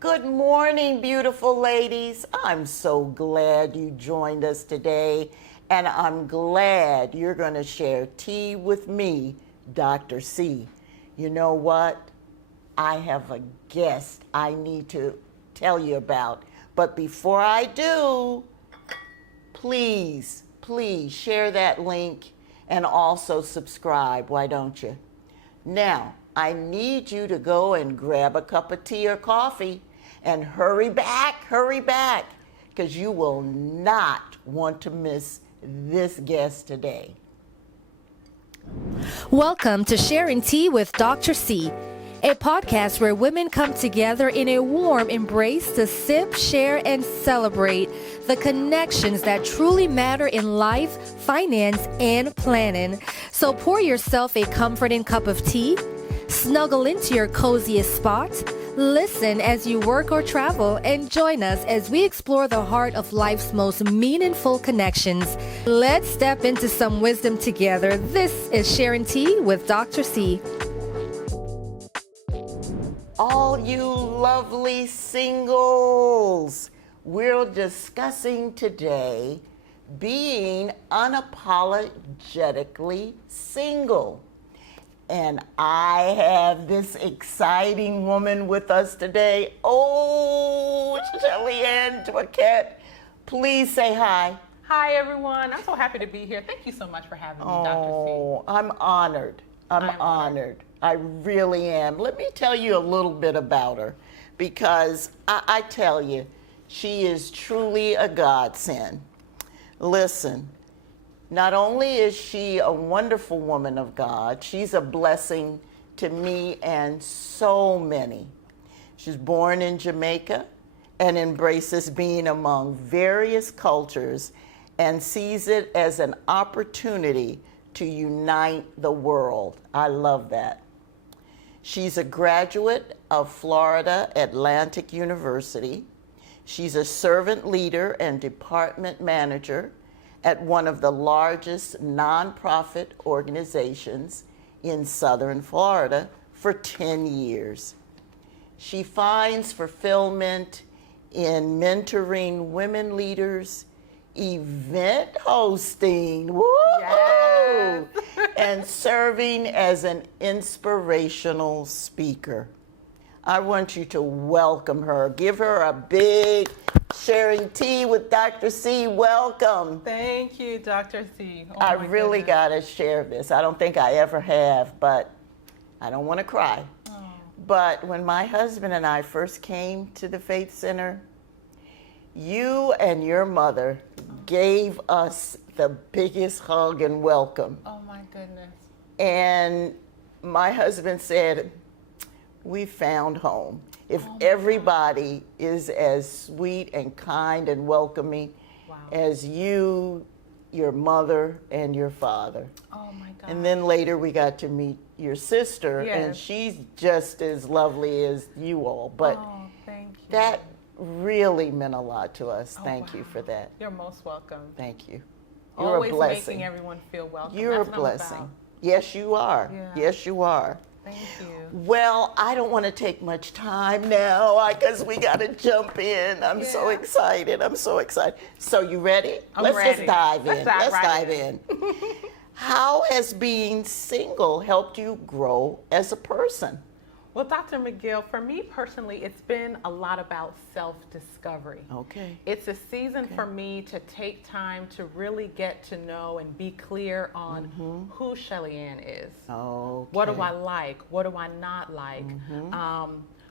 Good morning, beautiful ladies. I'm so glad you joined us today, and I'm glad you're going to share tea with me, Dr. C. You know what? I have a guest I need to tell you about. But before I do, please share that link and also subscribe. Why don't you? Now, I need you to go and grab a cup of tea or coffee and hurry back, because you will not want to miss this guest today. Welcome to Sharing Tea with Dr. C, a podcast where women come together in a warm embrace to sip, share, and celebrate the connections that truly matter in life, finance, and planning. So pour yourself a comforting cup of tea, snuggle into your coziest spot, listen as you work or travel, and join us as we explore the heart of life's most meaningful connections. Let's step into some wisdom together. This is Sharing Tea with Dr. C. All you lovely singles, we're discussing today being unapologetically single. And I have this exciting woman with us today. Oh, Shellian Jacquett, please say hi. Hi, everyone. I'm so happy to be here. Thank you so much for having me, Dr. C. Oh, I'm honored. I'm honored. I really am. Let me tell you a little bit about her, because I tell you, she is truly a godsend. Listen, not only is she a wonderful woman of God, she's a blessing to me and so many. She's born in Jamaica and embraces being among various cultures and sees it as an opportunity to unite the world. I love that. She's a graduate of Florida Atlantic University. She's a servant leader and department manager at one of the largest nonprofit organizations in Southern Florida for 10 years. She finds fulfillment in mentoring women leaders, event hosting, woo! Yes. And serving as an inspirational speaker. I want you to welcome her. Give her a big Sharing Tea with Dr. C. Welcome. Thank you, Dr. C. Oh, I really got to share this. I don't think I ever have, but I don't want to cry. Oh. But when my husband and I first came to the Faith Center, you and your mother gave us the biggest hug and welcome. Oh, my goodness. And my husband said, we found home. If everybody is as sweet and kind and welcoming as you, your mother, and your father. Oh my God. And then later we got to meet your sister, and she's just as lovely as you all. But thank you. That really meant a lot to us. Thank you for that. You're most welcome. Thank you. You're always a blessing. Making everyone feel welcome. You're That's a blessing. Yes, you are. Yeah. Yes, you are. Thank you. Well, I don't want to take much time now because we got to jump in. I'm so excited. So you ready? I'm ready. Just dive in. Let's dive in. How has being single helped you grow as a person? Well, Dr. McGill, for me personally, it's been a lot about self-discovery. Okay. It's a season for me to take time to really get to know and be clear on who Shellian is. Okay. What do I like? What do I not like?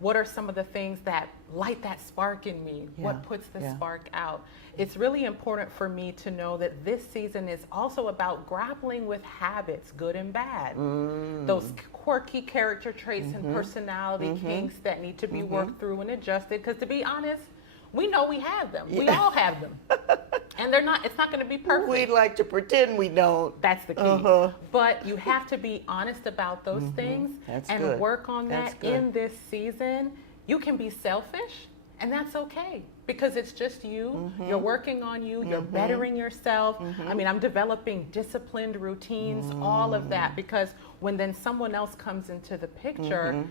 What are some of the things that light that spark in me? Yeah. What puts the spark out? It's really important for me to know that this season is also about grappling with habits, good and bad. Those quirky character traits and personality kinks that need to be worked through and adjusted. Because to be honest, we know we have them. We all have them. And it's not going to be perfect. We like to pretend we don't. That's the key. But you have to be honest about those things and work on that in this season. You can be selfish, and that's okay, because it's just you. You're working on you. You're bettering yourself. I mean, I'm developing disciplined routines, all of that, because when then someone else comes into the picture,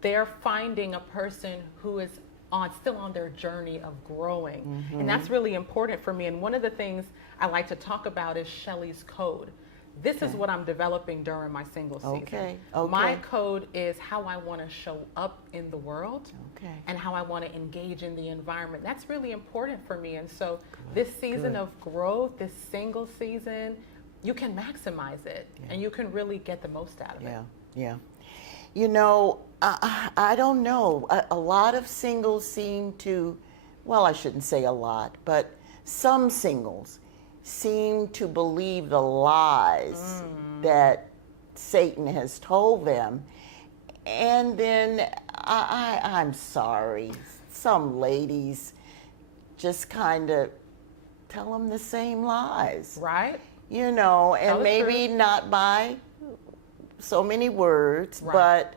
they're finding a person who is still on their journey of growing. And that's really important for me. And one of the things I like to talk about is Shelly's code. This is what I'm developing during my single season. Okay. My code is how I want to show up in the world and how I want to engage in the environment. That's really important for me. And so this season of growth, this single season, you can maximize it and you can really get the most out of it. Yeah. You know, I don't know. A lot of singles seem to, well, I shouldn't say a lot, but some singles seem to believe the lies that Satan has told them. And then I'm sorry, some ladies just kind of tell them the same lies. Right. You know, and maybe not by so many words, but,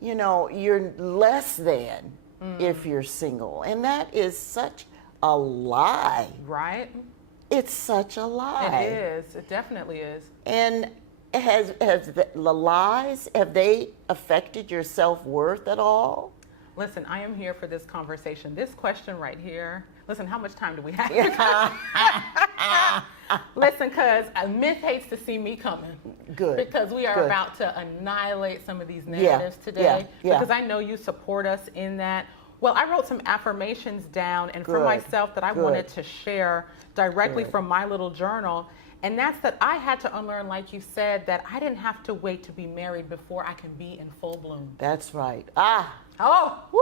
you know, you're less than if you're single. And that is such a lie. Right. It's such a lie. It is. It definitely is. And has the lies, have they affected your self-worth at all? Listen, I am here for this conversation. This question right here. Listen, how much time do we have? Listen, because myth hates to see me coming. Good. Because we are about to annihilate some of these narratives today. Because I know you support us in that. Well, I wrote some affirmations down and for myself that I wanted to share directly from my little journal. And that's that I had to unlearn, like you said, that I didn't have to wait to be married before I can be in full bloom. That's right. Oh, woo!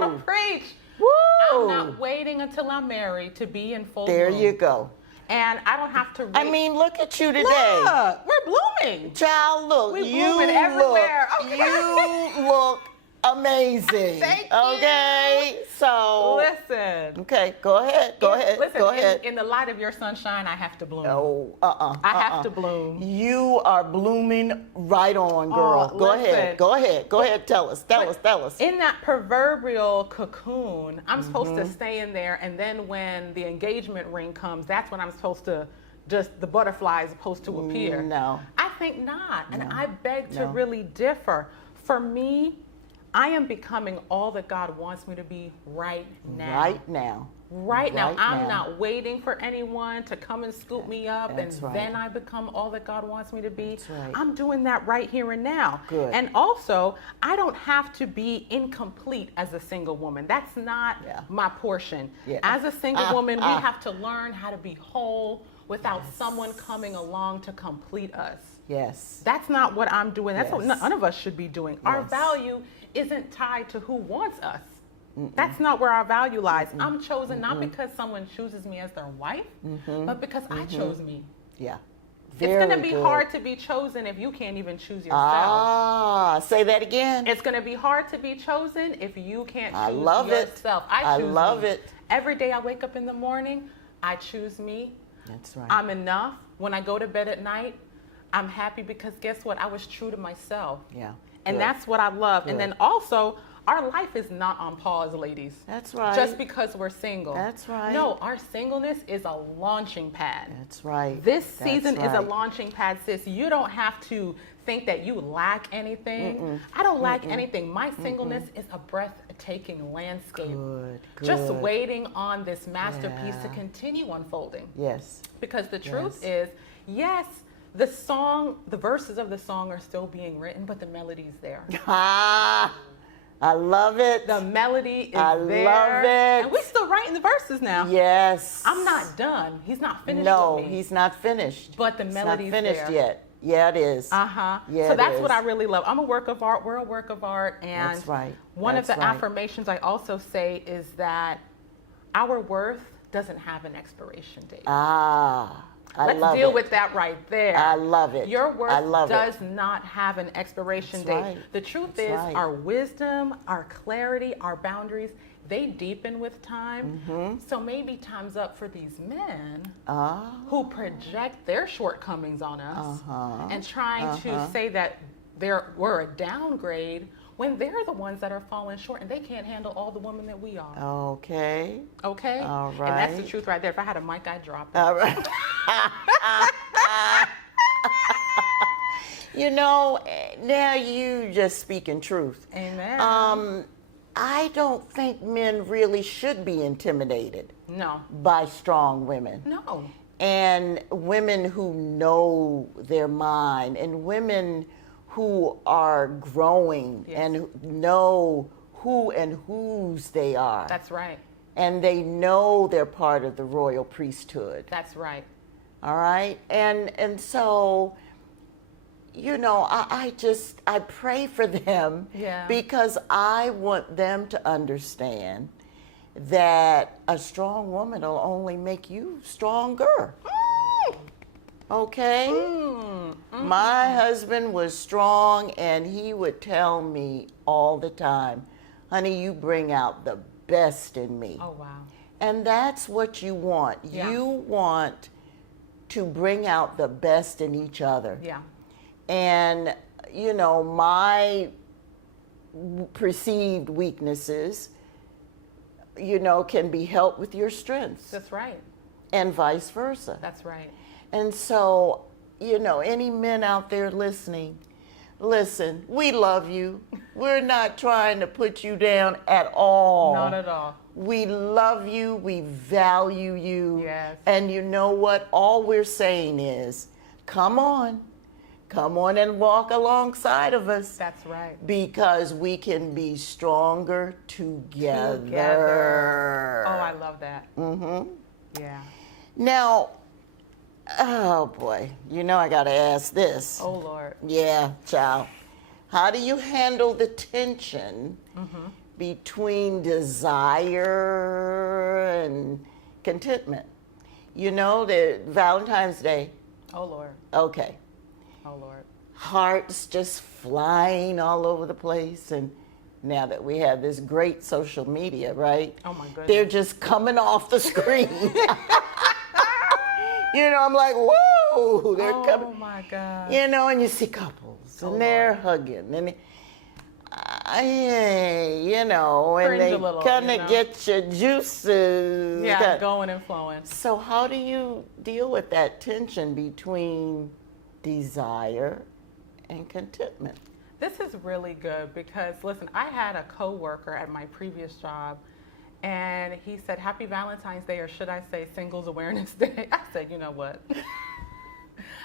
that'll preach. Woo! I'm not waiting until I'm married to be in full bloom. There you go. And I don't have to wait. I mean, look at you today. Look, we're blooming. Child, look. We're blooming everywhere. You look amazing. Thank you. Okay, so. Listen. Okay, go ahead. Go ahead. Listen, go ahead. In the light of your sunshine, I have to bloom. Oh, I have to bloom. You are blooming right on, girl. Go ahead. Go ahead. Go ahead. Tell us. Tell us. In that proverbial cocoon, I'm supposed to stay in there, and then when the engagement ring comes, that's when I'm supposed to the butterfly is supposed to appear. No. I think not, and I beg to really differ. For me, I am becoming all that God wants me to be right now. Right now. I'm not waiting for anyone to come and scoop me up then I become all that God wants me to be. I'm doing that right here and now. Good. And also, I don't have to be incomplete as a single woman. That's not my portion. As a single woman, we have to learn how to be whole without someone coming along to complete us. Yes. That's not what I'm doing. That's what none of us should be doing. Our value isn't tied to who wants us. That's not where our value lies. I'm chosen not because someone chooses me as their wife, but because I chose me. Yeah. It's going to be hard to be chosen if you can't even choose yourself. Say that again. It's going to be hard to be chosen if you can't choose yourself. I love it. Every day I wake up in the morning, I choose me. That's right. I'm enough. When I go to bed at night, I'm happy because guess what? I was true to myself. Yeah. And that's what I love. Good. And then also, our life is not on pause, ladies. That's right. Just because we're single. That's right. No, our singleness is a launching pad. That's right. This season is a launching pad, sis. You don't have to think that you lack anything. I don't lack anything. My singleness is a breathtaking landscape. Good. Just waiting on this masterpiece to continue unfolding. Yes. Because the truth is, yes, the verses of the song are still being written, but the melody's there. I love it. The melody is there. Love it. And we're still writing the verses now. Yes. I'm not done. He's not finished with me. No, he's not finished. But the melody's there. It's not finished yet. Yeah, it is. Yeah, so that's what I really love. I'm a work of art. We're a work of art. And that's right. One of the affirmations I also say is that our worth doesn't have an expiration date. Let's deal with that right there. I love it. Your worth does not have an expiration date. Right. The truth is our wisdom, our clarity, our boundaries, they deepen with time. So maybe time's up for these men who project their shortcomings on us and trying to say that we're a downgrade when they're the ones that are falling short and they can't handle all the women that we are. Okay. All right. And that's the truth right there. If I had a mic, I'd drop it. All right. You know, now you just speaking truth. Amen. I don't think men really should be intimidated No. by strong women. No. And women who know their mind, and women who are growing and know who and whose they are. That's right. And they know they're part of the royal priesthood. That's right. All right? And so, you know, I pray for them because I want them to understand that a strong woman will only make you stronger. Okay? My husband was strong, and he would tell me all the time, honey, you bring out the best in me. Oh, wow. And that's what you want. Yeah. You want to bring out the best in each other. Yeah. And, you know, my perceived weaknesses, you know, can be helped with your strengths. That's right. And vice versa. That's right. And so, you know, any men out there listening, listen, we love you. We're not trying to put you down at all. Not at all. We love you. We value you. Yes. And you know what? All we're saying is, come on. Come on and walk alongside of us. That's right. Because we can be stronger together. Oh, I love that. Mm-hmm. Yeah. Now, oh boy, you know I gotta ask this. Oh, Lord. Yeah, child. How do you handle the tension between desire and contentment? You know, the Valentine's Day. Oh, Lord. Okay. Oh, Lord. Hearts just flying all over the place, and now that we have this great social media, right? Oh, my goodness. They're just coming off the screen. You know, I'm like, whoa, they're coming. Oh, my God. You know, and you see couples, and they're hugging, and you know, and Cringe they a little, kind of you know? get your juices. Going and flowing. So how do you deal with that tension between desire and contentment? This is really good because, listen, I had a coworker at my previous job, and he said, Happy Valentine's Day, or should I say Singles Awareness Day? I said, you know what?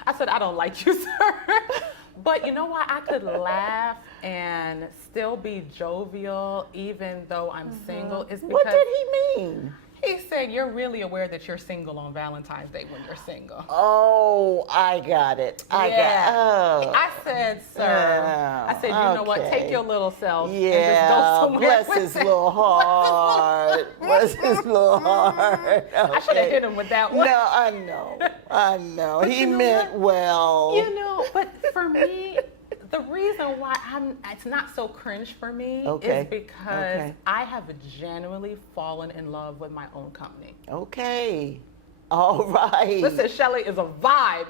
I said, I don't like you, sir. But you know why I could laugh and still be jovial even though I'm single is because... What did he mean? He said, you're really aware that you're single on Valentine's Day when you're single. Oh, I got it. I said, sir, I said, you know what, take your little self and just go somewhere bless his little heart. Bless his little heart. Okay. I should have hit him with that one. No, I know. He meant well. You know, but for me, the reason why it's not so cringe for me is because I have genuinely fallen in love with my own company. Okay. All right. Listen, Shelly is a vibe.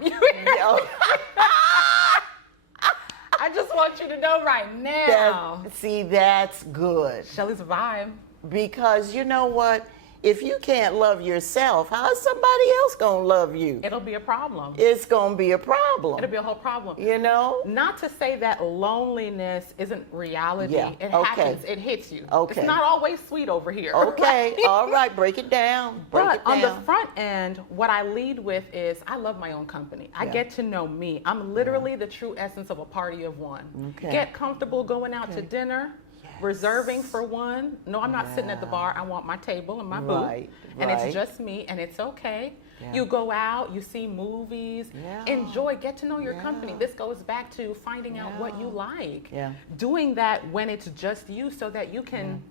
I just want you to know right now. That's good. Shelly's a vibe. Because you know what? If you can't love yourself, how is somebody else going to love you? It'll be a problem. It's going to be a problem. It'll be a whole problem. You know? Not to say that loneliness isn't reality. Yeah. It happens. It hits you. Okay. It's not always sweet over here. Okay. Right? All right. Break it down. But on the front end, what I lead with is I love my own company. I get to know me. I'm literally the true essence of a party of one. Okay. Get comfortable going out to dinner. Reserving for one. No, I'm not sitting at the bar. I want my table and my booth. And it's just me, and it's okay. Yeah. You go out, you see movies, enjoy, get to know your company. This goes back to finding out what you like. Yeah. Doing that when it's just you so that you can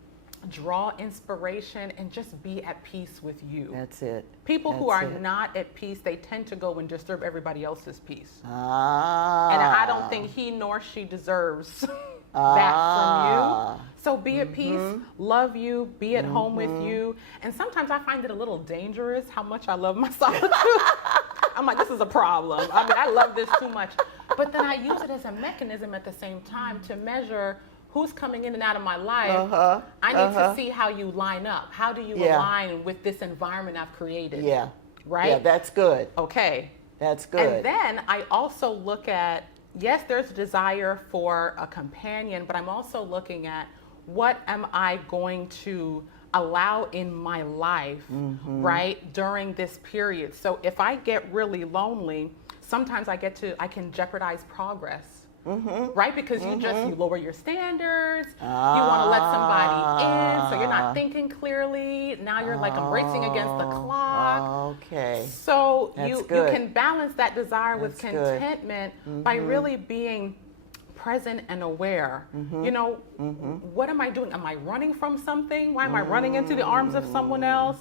draw inspiration and just be at peace with you. That's it. People who are not at peace, they tend to go and disturb everybody else's peace. And I don't think he nor she deserves that from you. So be at peace, love you, be at home with you. And sometimes I find it a little dangerous how much I love my solitude. I'm like, this is a problem. I mean, I love this too much. But then I use it as a mechanism at the same time to measure who's coming in and out of my life. I need to see how you line up. How do you align with this environment I've created? Yeah. Right? Yeah, that's good. Okay. That's good. And then I also look at, yes, there's a desire for a companion, but I'm also looking at what am I going to allow in my life, right, during this period? So if I get really lonely, sometimes I can jeopardize progress. Right? Because you lower your standards, you want to let somebody in, so you're not thinking clearly. Now you're like I'm racing against the clock. Okay. So That's you good. can balance that desire with That's good. contentment by really being present and aware. You know, what am I doing? Am I running from something? Why am I running into the arms of someone else?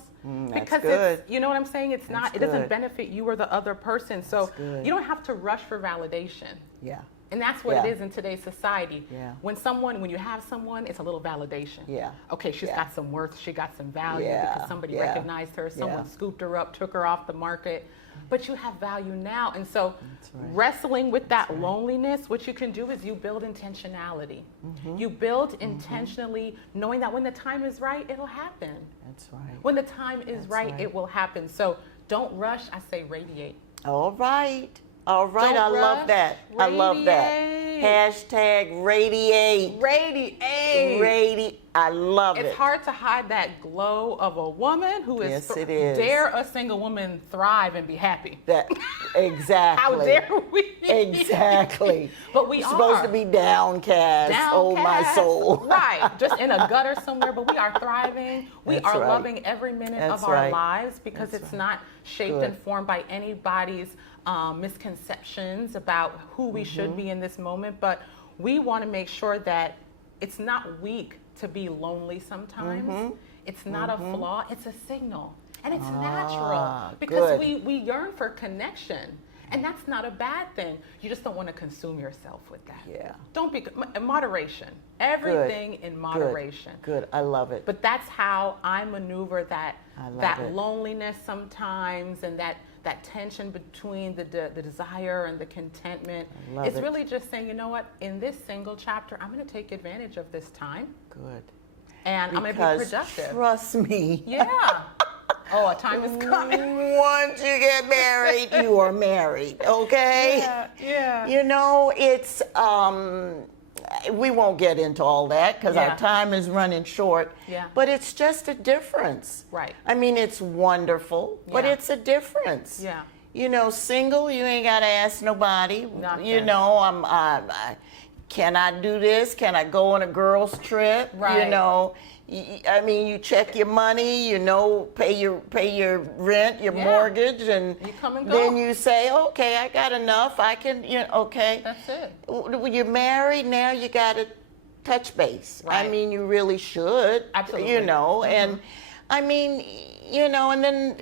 Because good. it's, you know what I'm saying? It's not, it doesn't benefit you or the other person. So you don't have to rush for validation. Yeah. And that's what it is in today's society. Yeah. When you have someone, it's a little validation. Yeah. Okay, she's got some worth, she got some value because somebody Yeah. recognized her, someone scooped her up, took her off the market. But you have value now. And so wrestling with that loneliness, what you can do is you build intentionality. You build intentionally knowing that when the time is right, it'll happen. That's right. When the time is right, it will happen. So don't rush, I say radiate. All right. All right. Don't I love rush, that. I love that. radiate. Hashtag radiate. Radiate. I love it. It's hard to hide that glow of a woman who is, Yes, it is. dare a single woman thrive and be happy. That exactly. How dare we? Exactly. But we You're are. supposed to be downcast. Oh my Downcast. soul. Right. Just in a gutter somewhere, but we are thriving. We That's are right. loving every minute That's of our right. lives because That's it's right. not shaped Good. and formed by anybody's misconceptions about who we should be in this moment. But we want to make sure that it's not weak to be lonely sometimes. It's not a flaw, it's a signal. And it's natural because good. we yearn for connection. And that's not a bad thing. You just don't want to consume yourself with that. Yeah. Don't be, moderation. Everything in moderation. Good. I love it. But that's how I maneuver that it. loneliness sometimes and that tension between the desire and the contentment. love It's it. really just saying, you know what, in this single chapter, I'm going to take advantage of this time Good. and I'm going to be Because productive. trust me. Yeah. Oh, a time is coming. Once you get married, you are married. Okay. Yeah. You know, it's we won't get into all that because Yeah. our time is running short. Yeah. But it's just a difference. Right. I mean, it's wonderful, but Yeah. it's a difference. Yeah. You know, single, you ain't got to ask nobody. Nothing. You know, can I do this? Can I go on a girls' trip? Right. You know, I mean, you check your money, you know, pay your rent, your Yeah. mortgage, and You come and then go. you say, okay, I got enough. I can, you know, okay. That's it. When you're married, now you got to touch base. I Right. mean, you really should. Absolutely. You know, and I mean, you know, and then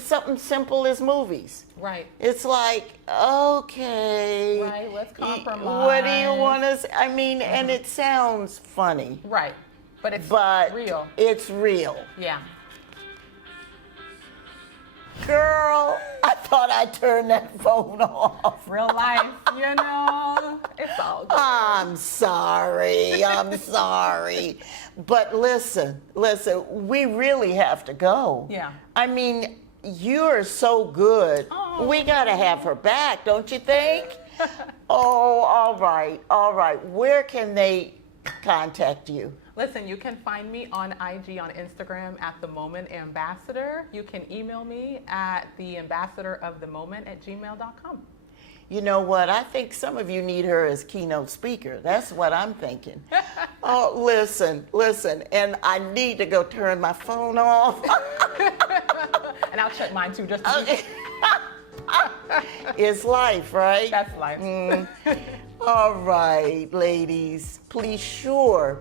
something simple as movies. Right. It's like, okay. Right, let's compromise. What do you want to say? I mean, and it sounds funny, Right. But it's but real. it's real. Yeah. Girl, I thought I turned that phone off. Real life, you know, it's all good. I'm sorry. I'm sorry. But listen, we really have to go. Yeah. I mean, you're so good. Oh. We got to have her back, don't you think? Oh, all right. Where can they contact you? Listen, you can find me on IG, on Instagram at The Moment Ambassador. You can email me at theambassadorofthemoment@gmail.com. You know what? I think some of you need her as keynote speaker. That's what I'm thinking. Oh, listen. And I need to go turn my phone off. And I'll check mine too, just to be Okay. It's life, right? That's life. All right, ladies, be sure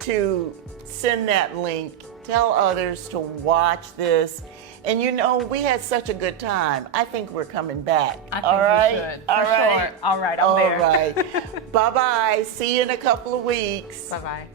to send that link. Tell others to watch this. And you know, we had such a good time. I think we're coming back. I think all right? we should. All For right. sure. All right, I'm there. All right. Bye-bye. See you in a couple of weeks. Bye-bye.